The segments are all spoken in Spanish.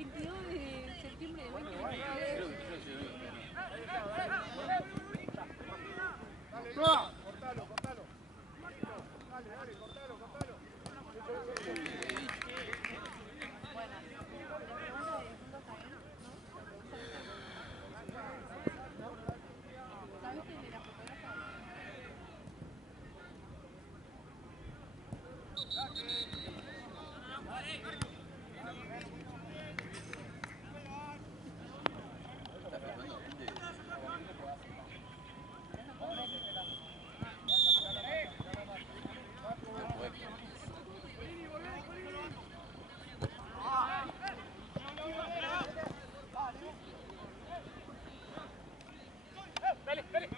22 de septiembre del 2023. Cortalo. Dale, cortalo.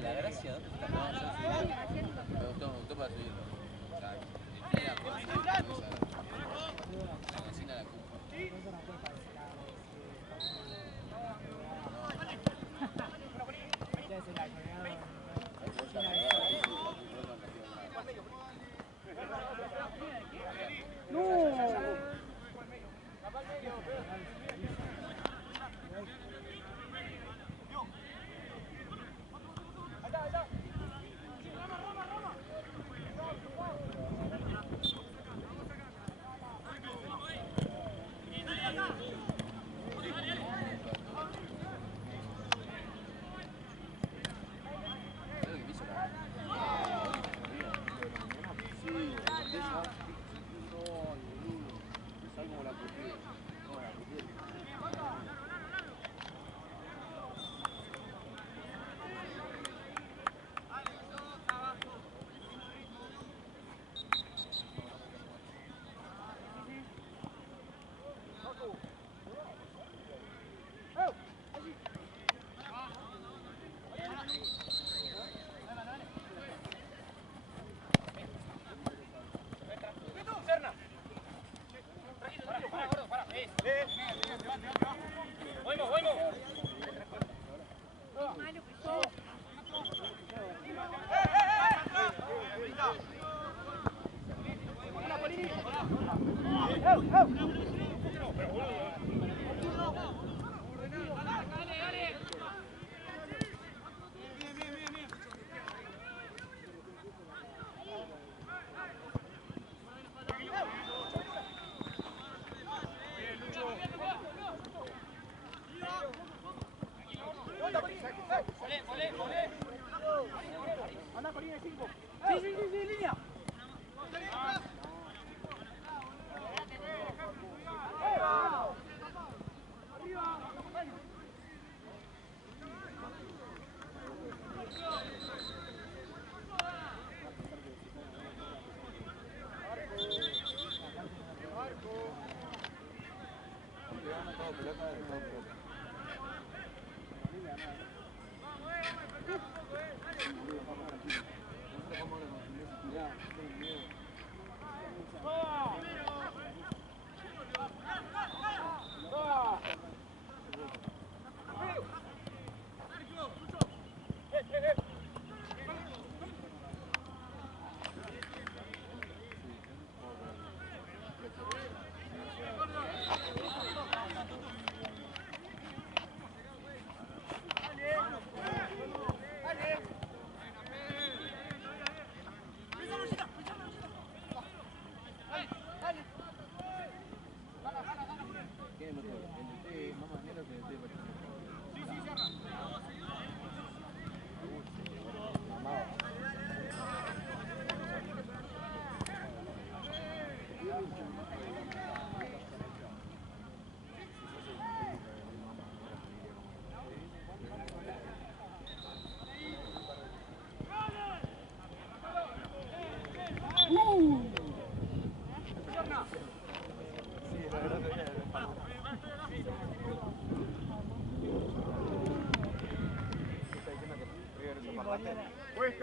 La gracia, ¿dónde está? Me gustó para subirlo. La cocina de la culpa. Sí, línea.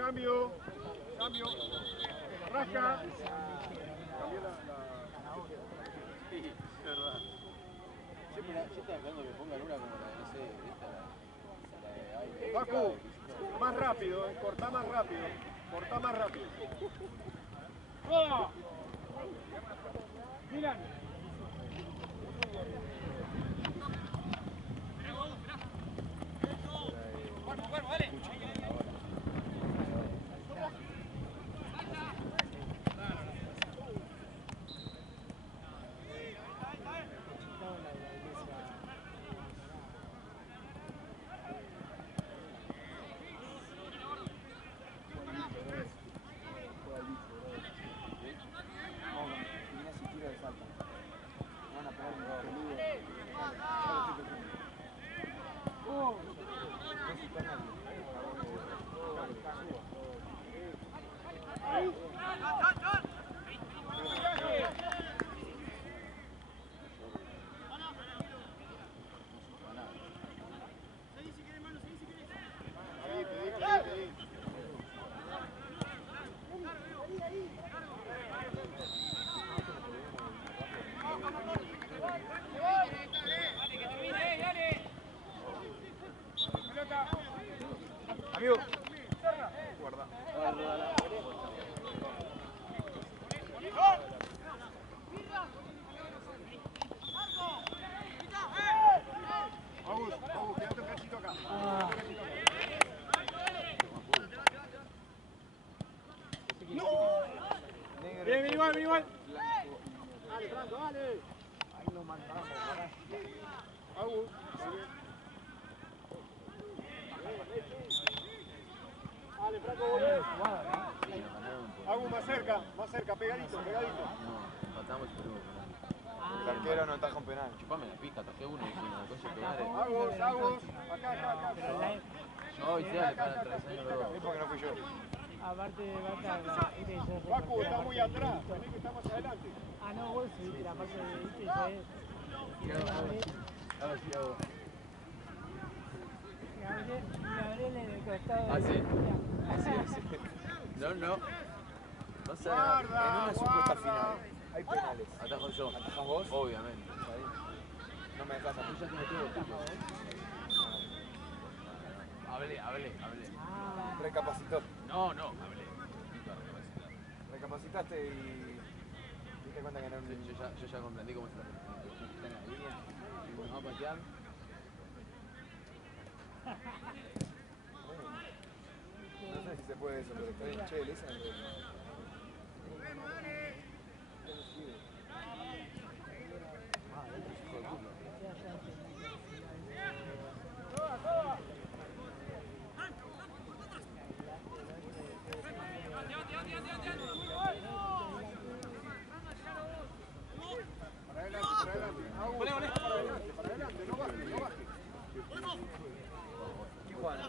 cambio. Cambio. Rasca. Cambió la... Sí, es verdad. Siempre yo estaba esperando que pongan una como la de, no sé, esta, la de aire. Facu, más rápido, cortá más rápido. Cortá más rápido. ¡Oh! Miran. Amigo, guarda. Vamos, quédate un cachito acá. Bien, igual. Dale, Franco, dale. Ahí lo mandamos, Agus. Dale, Franco, Agus, más cerca, pegadito. No, empatamos y perdimos penal. El arquero no ataja un penal. Chupame la pija, atajé uno y una cosa penal. Agus, acá. No, hoy sea le para atrás, años de Es porque no fui yo. Aparte de Facu, está muy atrás, tenés que estar más adelante. Ah, no, vos subiste la parte de Gabriel en el costado. Ah, sí. No. No sé. Guarda, En una supuesta final hay penales. Atajo yo. ¿Atajas vos? Obviamente. No me dejas a mí. Hablé. Recapacitó. No, hablé. Recapacitaste y te diste cuenta que no era un... Yo ya comprendí cómo es la está en la línea. Vamos a patear. No sé si se puede eso, pero está bien. Che, le dicen... Para adelante, no baje. ¿Quién juega?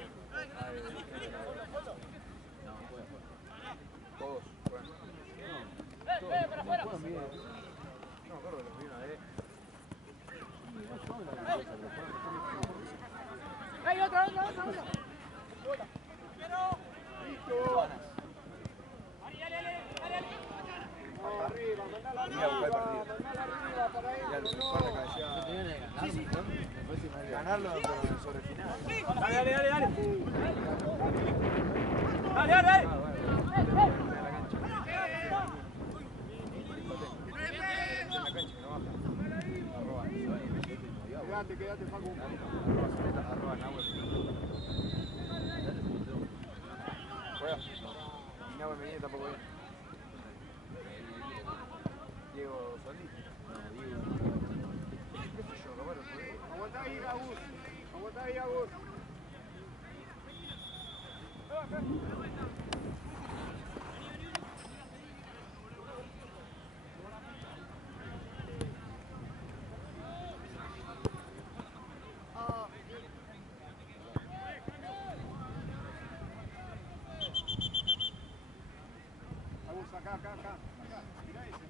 Todos juegan. Para afuera. Yo me acuerdo que los vi una vez. ¡Hay otra! Listo. Arriba, mandala arriba para Ya él. lo decía. Ganarlo pero sobre el final. Dale. Quédate, Facu. Arroba Nahue. Juega. Y Nahue Medina tampoco bien. Diego Solís. ¿Qué sé yo, Roberto? Aguantá ahí, Agus. Acá. Mirá ese.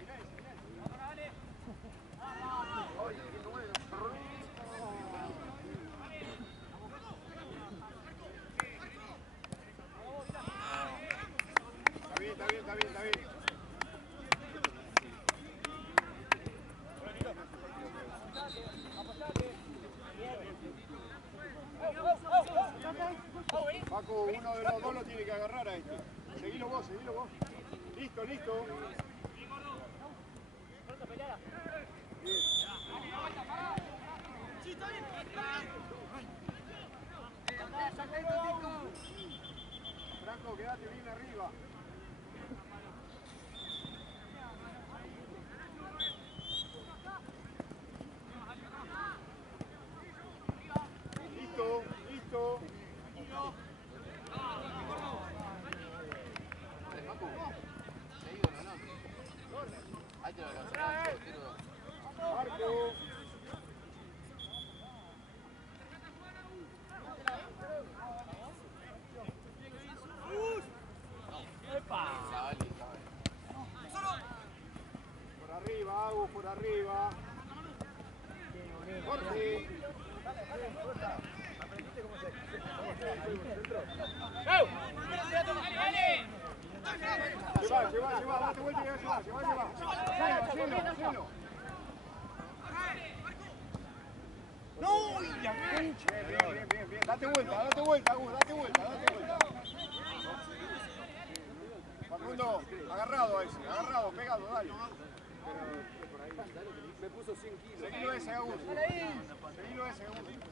listo. Franco, quédate bien arriba. Listo, listo. Ahí te lo alcanzará el portero. Marco. Por arriba, Agus, por arriba. Jorge. Lleva, date vuelta y lleva. Lleno. ¡No! Bien. Date vuelta, Agus, date vuelta. Facundo, agarrado a ese, pegado, dale. Me puso 100 kilos. Seguilo ese, Agus.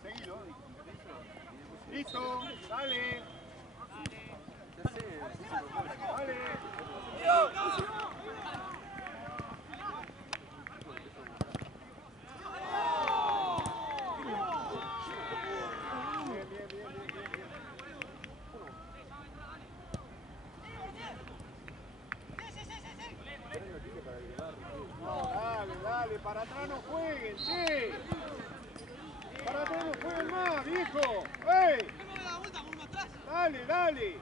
Seguilo. Listo, dale. Dale. Dale, para atrás no jueguen, sí. Para atrás no jueguen más, viejo. ¡Ey! Dale.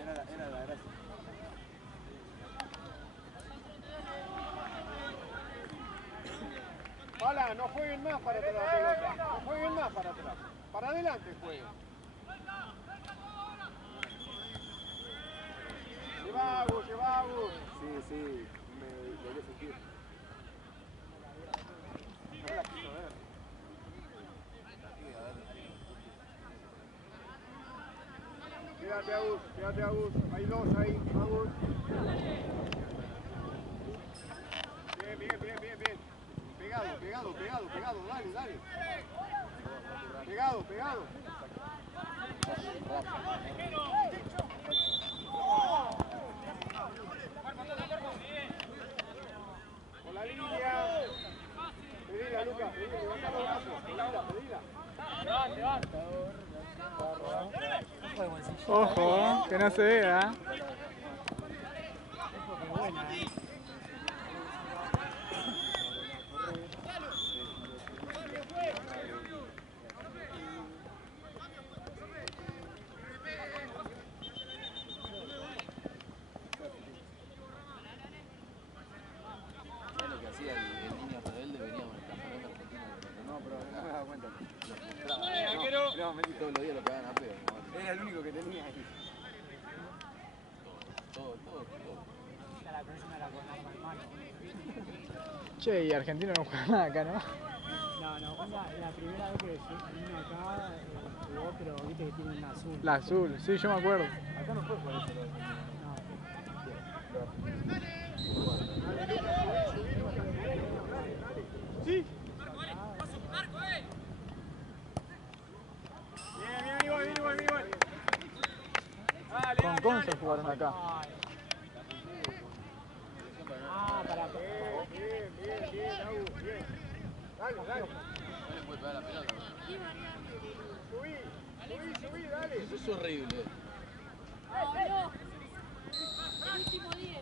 Era la gracia. Pala, no jueguen más para atrás la pelota. No jueguen más para atrás. Para adelante jueguen. Lleva Agus. Sí, me logré sentir. No la quiso ver. Quédate Agus. Hay dos ahí, Agus. Bien. Pegado, dale. Pegado. Por la línea. Pedila, Lucas, levanta los brazos. Pedila. Ojo, que no se vea. ¿Sabes lo que hacía el niño rebelde? Venía con el campeonato argentino. No, pero no me daba cuenta. No, metí todos los días lo cagaban a pedo. Era el único que tenía ahí. Todo. La próxima la con arma en mano. Che, y Argentina no juega nada acá, ¿no? No, la primera vez que vino acá jugó, pero viste que tiene una azul. La azul, sí, yo me acuerdo. Acá no fue por eso. Sí. Bien, igual. Con Conce jugaron acá. Para. Bien, Agus, bien. Dale. No le puede pegar la pelota. Subí, dale. Eso es horrible. No. El último 10.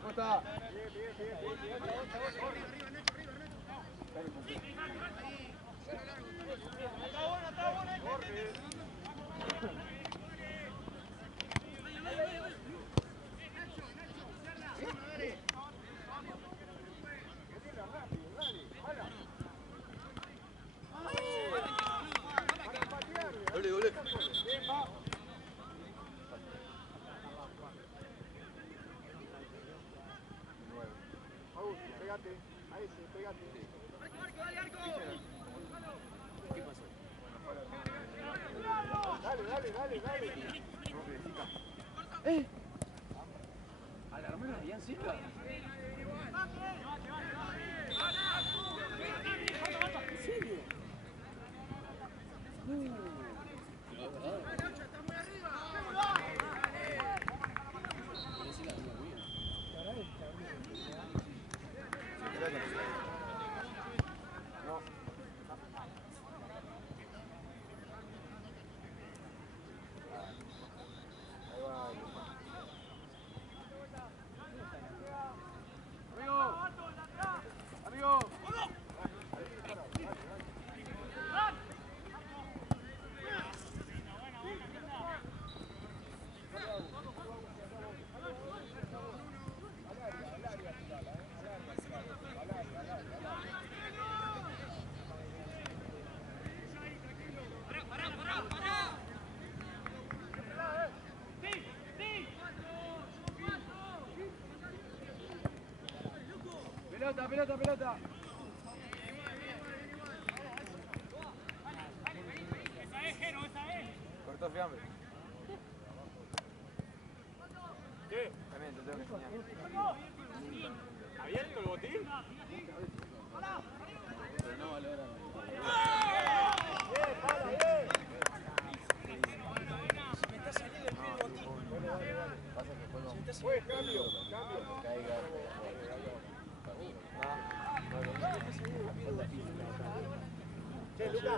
¿Cómo está? Ole. ese, pegate. ¿Qué pasó? Dale. ¿A la hermana de Ian Silva? ¿En serio? Pelota. Cortó fiambre. ¿Qué? También te tengo que enseñar. ¿Abierto el botín? Pero no valoran. Bien. Pues cambio. Che, Luca,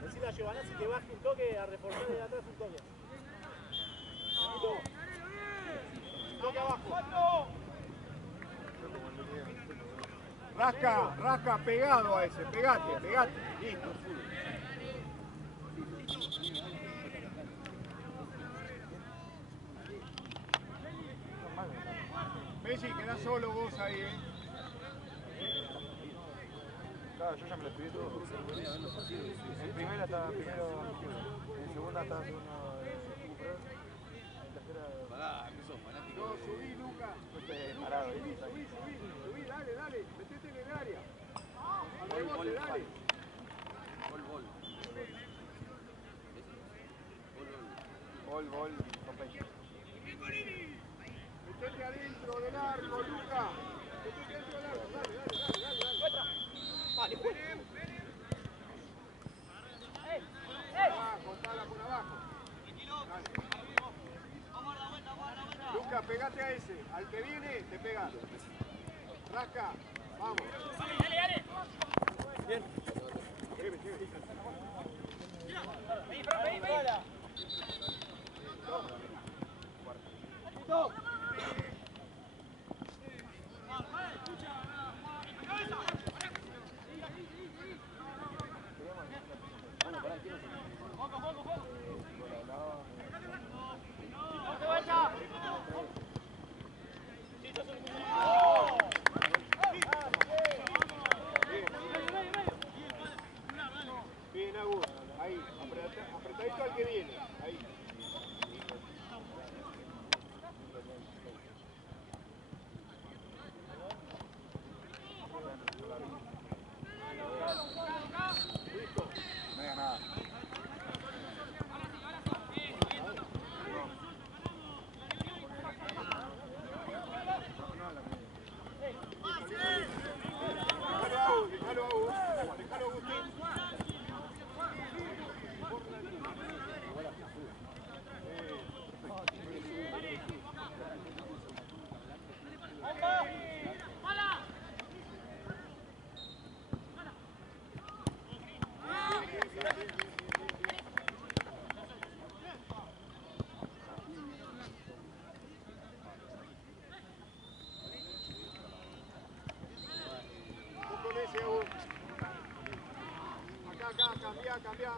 decile a Giovanna si que baje un toque a reforzar de atrás un toque. Un toque abajo. Rasca pegado a ese, pegate. Listo. Messi, quedás solo vos ahí, Claro, yo ya me lo escribí todo. En primera estaba primero, en segunda estaba segundo Pro, en tercera... Pará, que sos fanático. No, subí, Luca. Parado, Subí, dale, metete en el área. Al Gol, rebote, dale. Gol. compañero. Metete adentro del arco, Luca. Metete adentro del arco, dale. Vale, pues. Contala por abajo. Dale. Luca, pegate a ese. Al que viene, te pegas. Rasca, vamos. Dale. Bien. Bien, Agus. Ahí, apretadito al que viene. Ahí. Listo. No hay nada. Déjalo, Agustín. Cambia.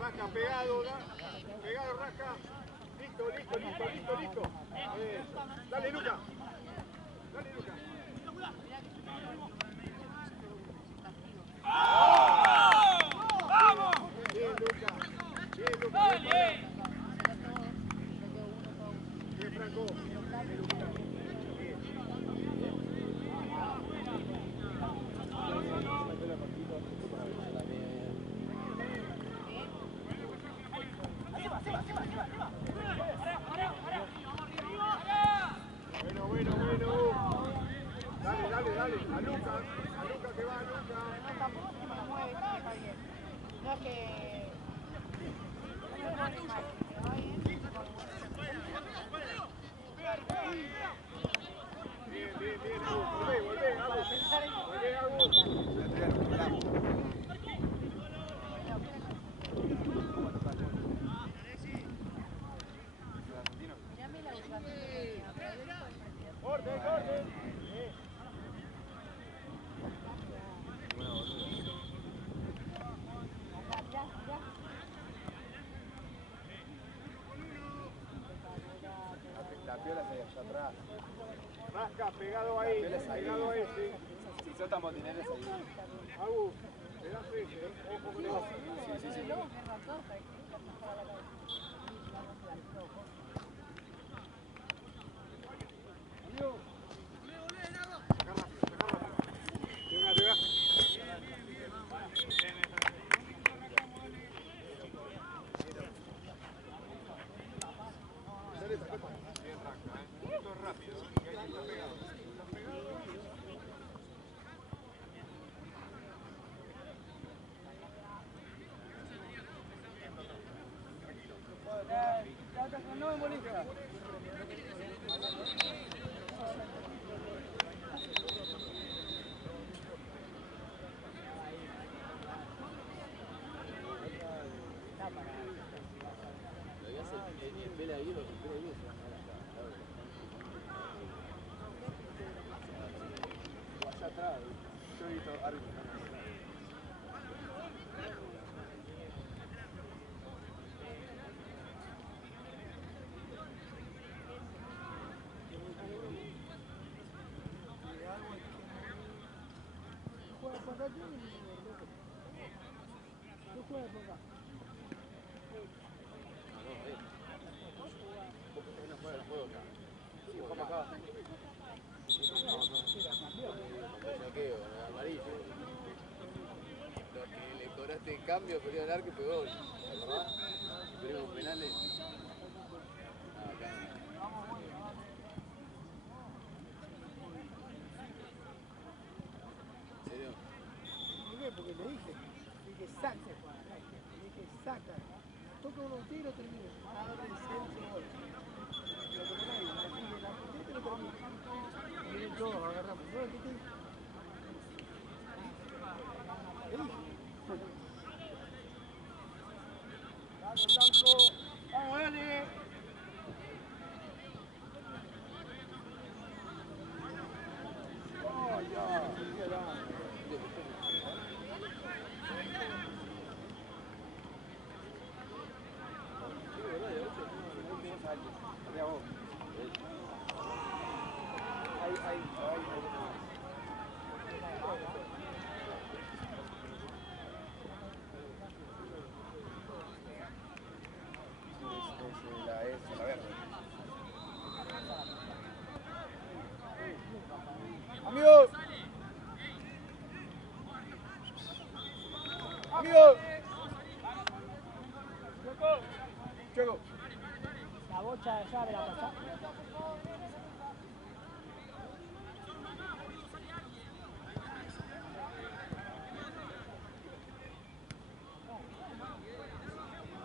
Rasca, pegado, rasca. Listo. Dale, Luca. ¡Vamos! Bien, Luca. Bien, Franco. Bien, Luca. Bien. bien. No es que... No es mal, pero va bien. Bien, Agus. Volvé, Agus. Volvé, Agus. Mirame la ubicación. Corte. La piola es ahí allá atrás. Rasca, pegado ahí, sí. Si soltan botineres ahí. Agus, pegase ese, ojo con eso. Sí. Luego que ratorta, Amigo. Saca rápido. Llega. Bien, rasca, Esto es rápido, y ahí está pegado. No me molesta. Allá atrás, yo he visto árbitros. Cambio, perdió el arco y pegó, ¿verdad? Tuvimos penales. Acá. ¿En serio? ¿Por qué? Porque le dije saca. Toca uno un tiro, termina. Abre el centro, gol. Lo que ponéis, la puntita y lo termina. Vienen todos, agarramos. ¿No? ¿Qué te dije? Vamos, dale. La verde. Amigos. Chueco. La bocha de allá de la pasada.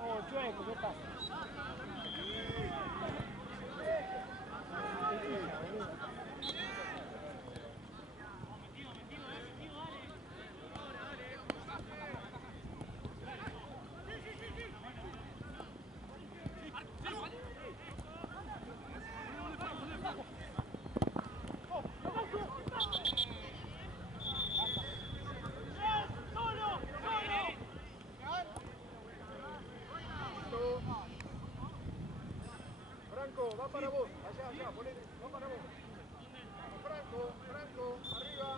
Oh, Chueco, ¿qué pasa? Franco, va para vos. Allá, ponete. Va para vos. Franco, arriba.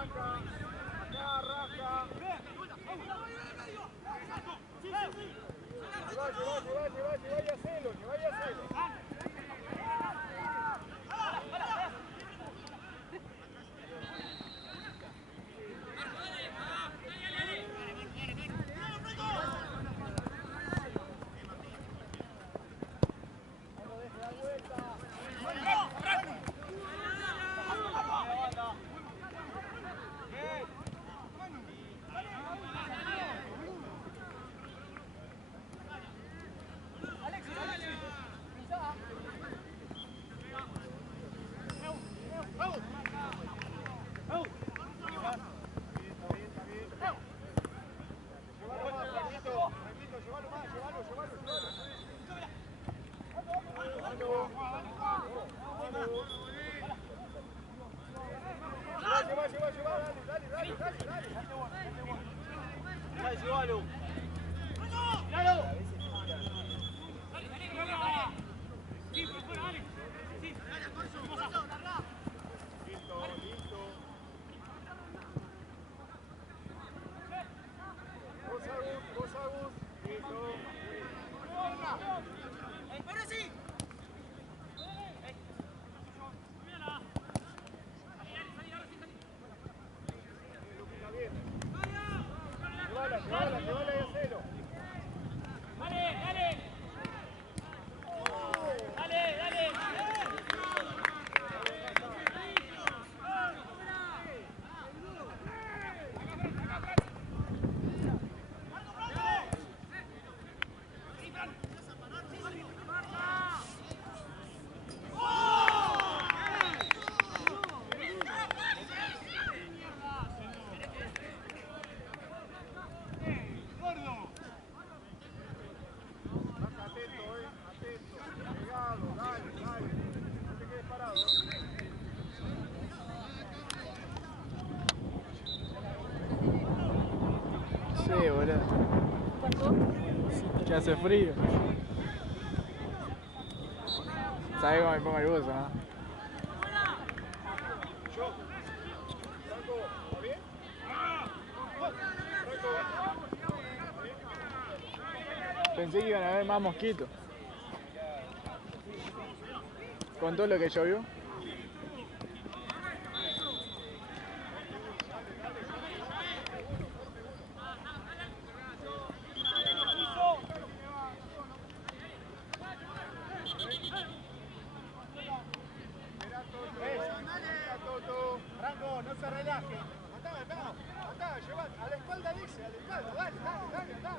arranca. Acá arranca. Lleva y hacelo. Sí, boludo. Que hace frío. ¿Sabes cómo me pongo el buzo, no? Pensé que iban a haber más mosquitos. Con todo lo que llovió. Franco, no se relaje. Andá, lleva a la espalda de ese, a la espalda, dale, andá.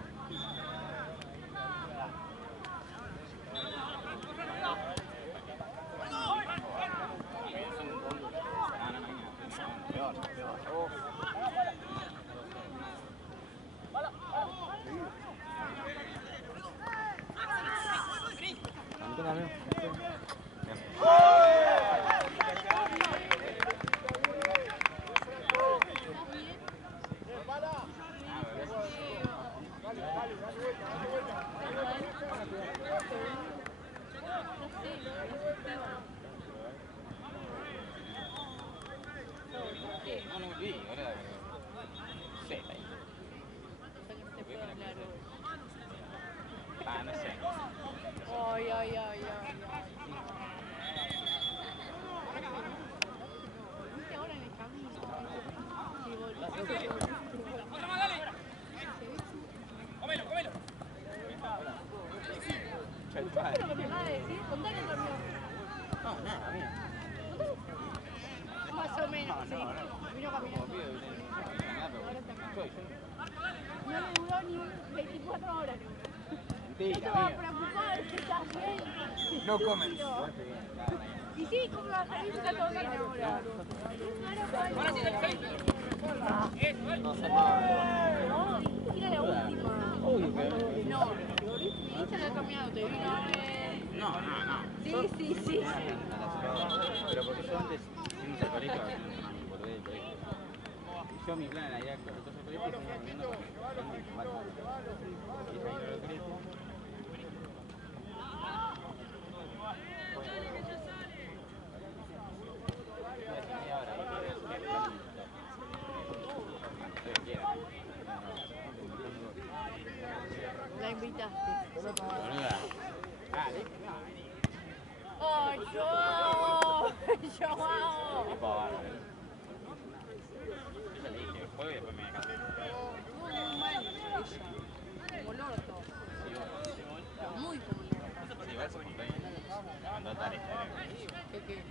No comen. Y sí, como la feliz está todo bien ahora. Ahora sí, Era la última. No, Lisa la ha cambiado, te vino a ver. No. Sí. Pero porque yo antes, sin el colegio, volví del colegio. Y yo mi plan era ir a otros colegios y seguía comiendo con y ahí no lo quería. ¡Ay, yo! ¡Joao! Yo le dije, juego y después me casé. Estuvo muy mal ella. Como el orto. Muy como el orto. Sí, igual se juntó y me mandó a tal esta. ¿Qué?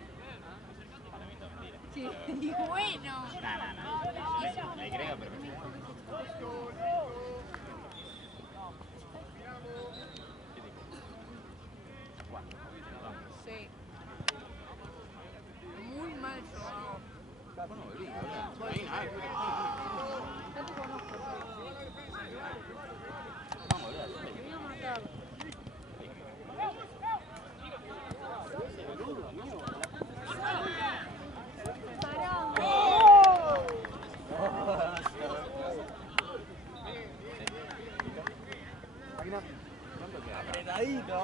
Para mí todo mentira. Sí, y bueno. No. Le creo, pero me Sí. Muy mal Joao. bueno, volví, Ya te conozco. vamos, boludo. Te voy a matar. Apretadito.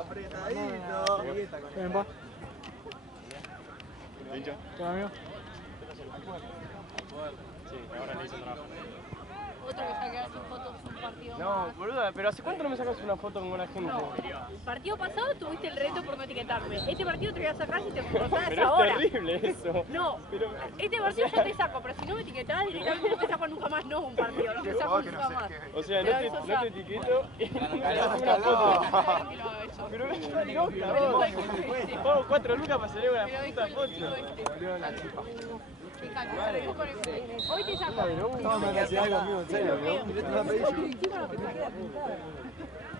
Apretadito. Ven, pa. ¿Qué va, amigo? Sí, ahora le hice un trabajo. Otro que saque sus fotos un partido No, más. boluda, pero ¿hace cuánto no me sacas una foto con la gente? No, el partido pasado tuviste el reto por no etiquetarme. Este partido te voy a sacar si te forzás Pero es ahora. terrible eso. No, Pero, este partido yo te saco, pero si no me etiquetás directamente no te saco nunca más, no un partido, no te saco nunca más. o sea, Pero no eso ya- te etiqueto y no me Caló, haces una caló. foto. No quiero que lo haga eso. Pero es una loca, Pero vos. este. Pago 4 lucas para salir una Pero puta dijo este. foto. Fíjate, se revió con el- Hoy te saco. No, me hagas algo amigo, en serio, ¿no? Mirá, te la pedí yo.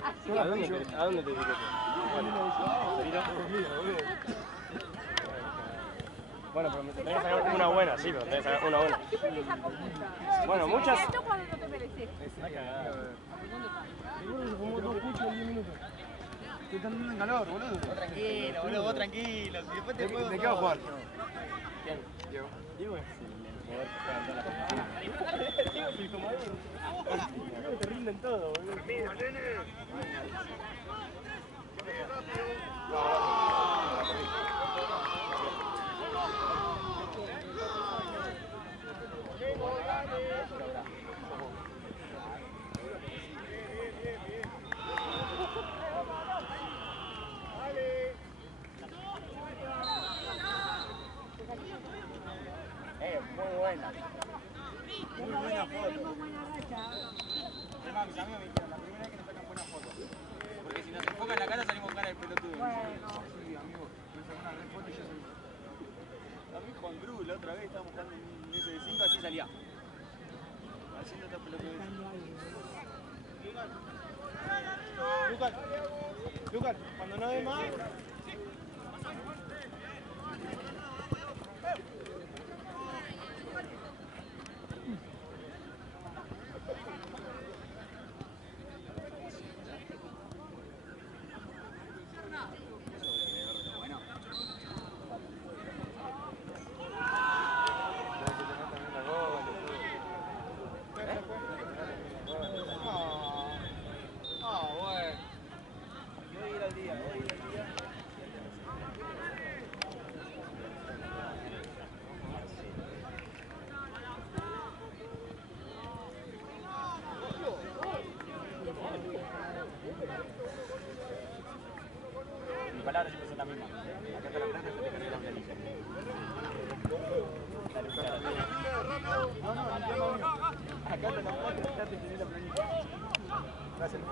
Así ¿A dónde te etiqueto? Bueno, pero me tenés que sacar una buena, sí, pero tenés que sacar una buena. siempre te saco muchas. Bueno, muchas. Esto cuando no te mereces. Estoy entrando en calor, boludo. Tranquilo, boludo, vos tranquilo. Si después te juego. ¿De qué va a jugar? ¿Quién? Diego. Diego es el jugador que levantó la Diego es el comodín. Diego te rinden todo, boludo. Muy buena. Muy buena foto. Además, mis amigos me dijeron, la primera vez que nos sacan buenas fotos. Porque si nos enfocan la cara salimos cara del pelotudo. Sí, amigo. Me sacó una foto y yo salí. A mí Juan Cruz la otra vez estábamos jugando en un S5 así salía. Haciendo esta pelotudez. Lucas, cuando no ve más. Mi palabra siempre son las mismas. Acá está la plata, se te carga la planilla. Dale, buscala. No, no, entiendo, amigo. Acá está la plata, ya te tenés la planilla. Gracias.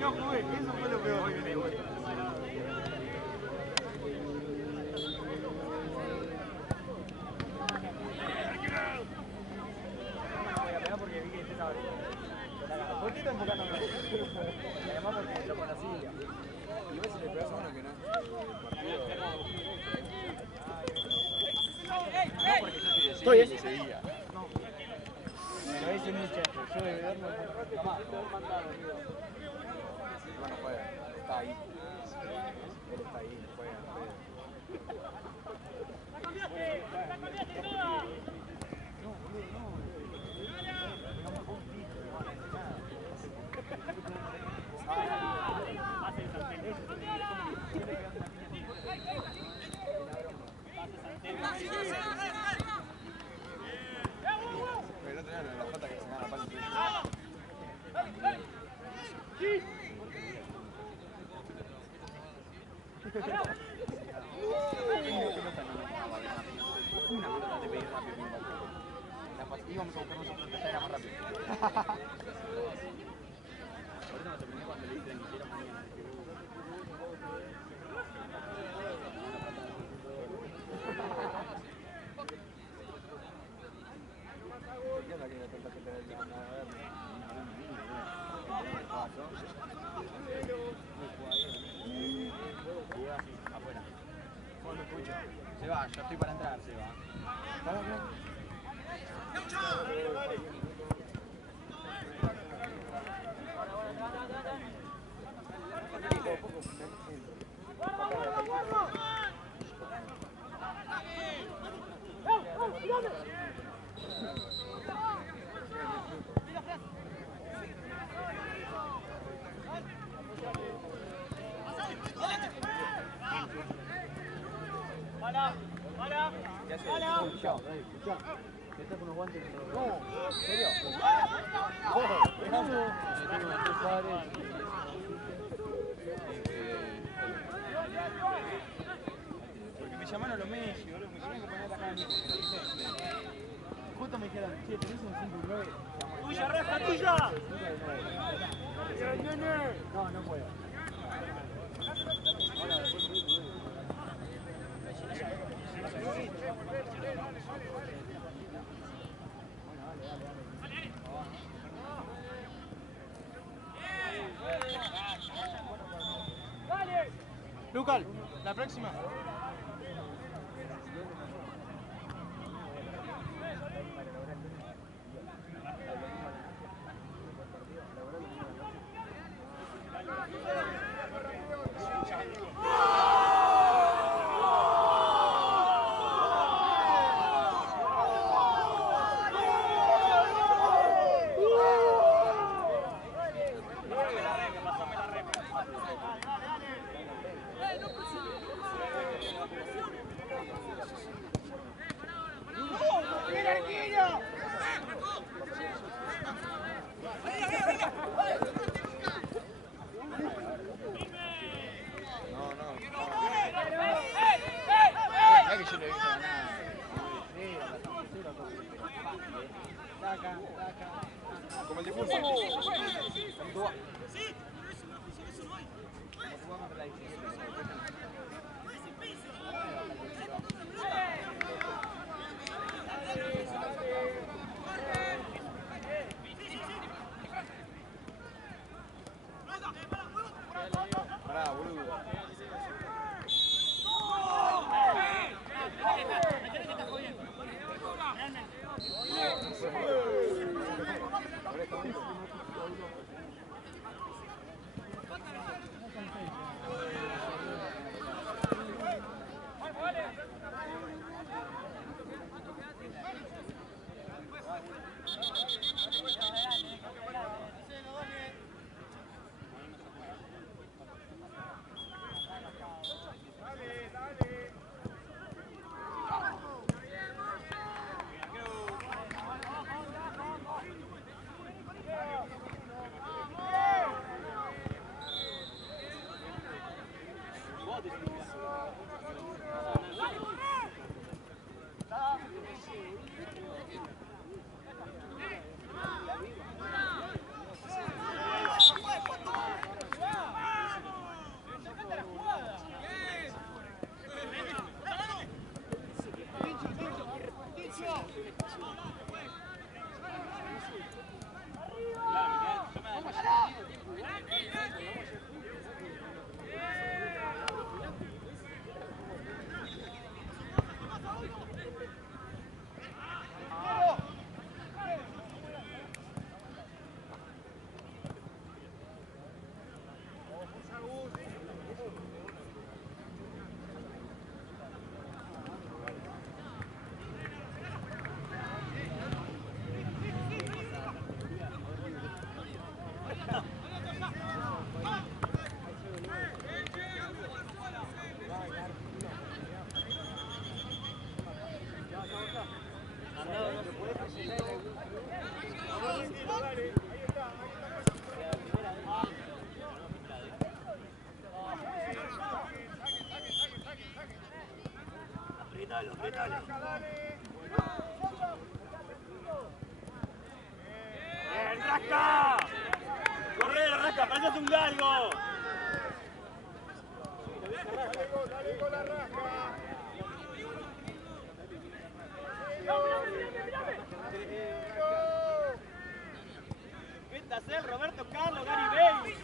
No jugué, eso fue lo peor. Voy a pegar porque vi que este estaba ¿por qué está enfocando? Y además porque lo conocía. Y vos si le ¿Estoy bien? Seguía. Pero ese muchacho, yo de verlo jamás. Bueno, juega. Está ahí. Él está ahí, juega. Pero no tenía la falta que se gana para el una pelota te pedí rápido. Íbamos a buscar nosotros, que ya era más rápido. Ahorita me sorprendió cuando le dije que hiciera mañana. ¿Qué onda que no tanta gente del equipo? Nada, a ver. Afuera. Se va, yo estoy para entrar, se va. ¿Qué haces? Escuchá, te estás con unos guantes. No, ¿en serio? Porque me llamaron los Messi, boludo. Me dijeron que ponía la cara de Nico. Justo me dijeron, che, tenés un 5 y 9. ¡Tuya, Rafa, tuya! No, no puedo. Lucal, la próxima. Como el de fútbol. Pará, boludo. ¡Ese es un largo! Dale gol, la rasca. Vete a hacer Roberto Carlos, Gary Bale.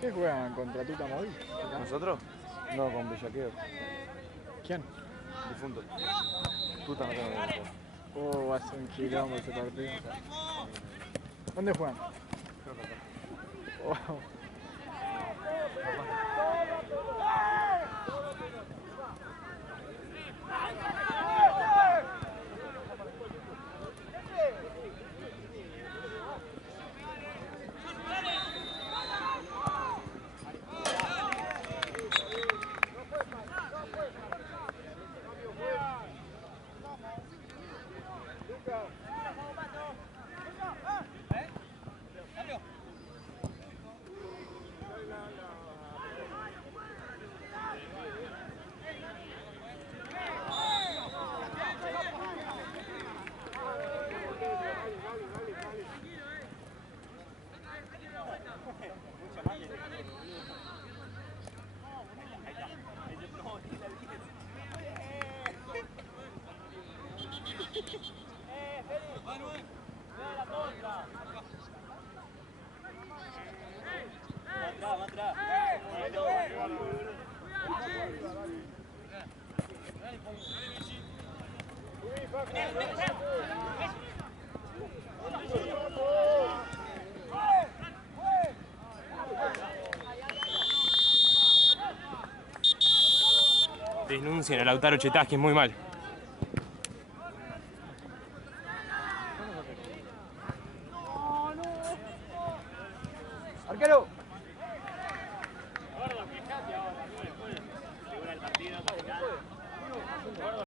¿Qué juegan contra Tuta Móvil? ¿Nosotros? No, con Bellaqueo. ¿Quién? Difunto. Tuta no tengo que ver. Oh, va a ser un quilombo ese partido. ¿Dónde juegan? Oh. Denuncien a Lautaro Chetás, que es muy mal. Arquero.